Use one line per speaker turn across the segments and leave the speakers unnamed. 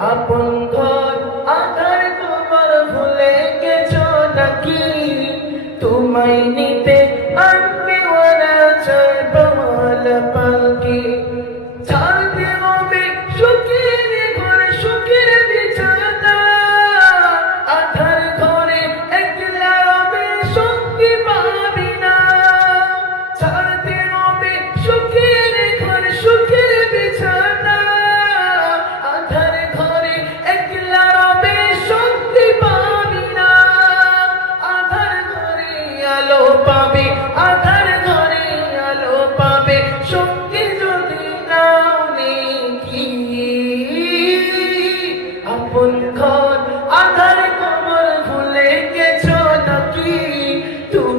আপন ঘর আধার তোমার ভুলে গেছো নাকি? তোমায় নিতে আনবে ওরা চায় পালকি।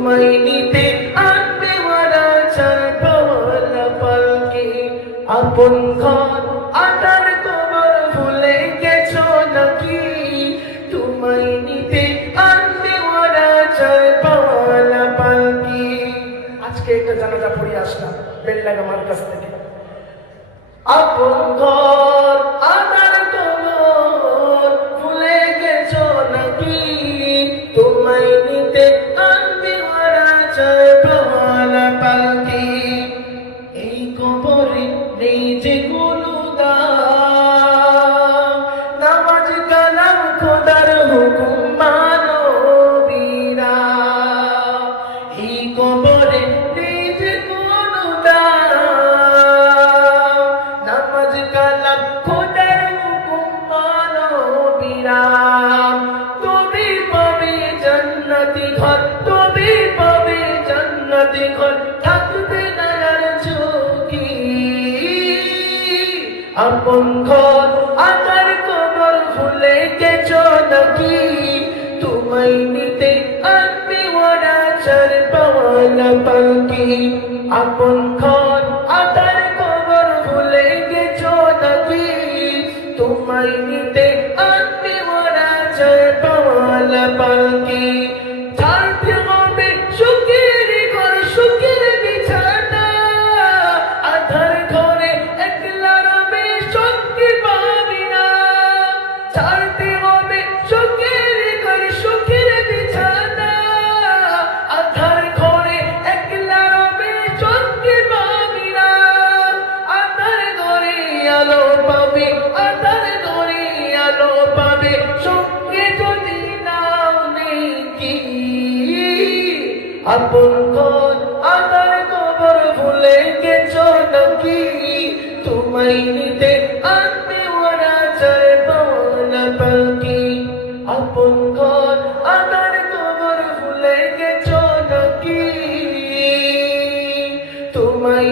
তোমায় নিতে আনবে ওরা চার পাওয়ালা পালকি। আপন ঘর আধার কবর ভুলে গেছো নাকি? তোমায় নিতে আনবে ওরা চার পাওয়ালা পালকি। আজকে একটা জানাজা পড়ে আসলাম বেল্লাগ আমার কাছ থেকে। আপন ঘর নেই যে কোনো নামাজ কালাম খোদার হুকুম মানো বীরা। এই কবরে নেই যে কোনো নামাজ কালাম খোদার হুকুম মানো বিরাম তুমি পাবে জান্নাতি ঘর, তুমি পাবে জান্নাতি ঘর। আপন ঘর আকার কবর ভুলে গেছ নাকি? তোমায় নিতে আনবে ওরা চার পাওয়া না পালকি। আপন ঘর আপন কোন আদার কবর ভুলে গেছো নাকি? তোমায় নিতে আনতে ওরা যায় পাওনা পালকি আপন কোন আদার কবর ভুলে গেছো নাকি? তোমায়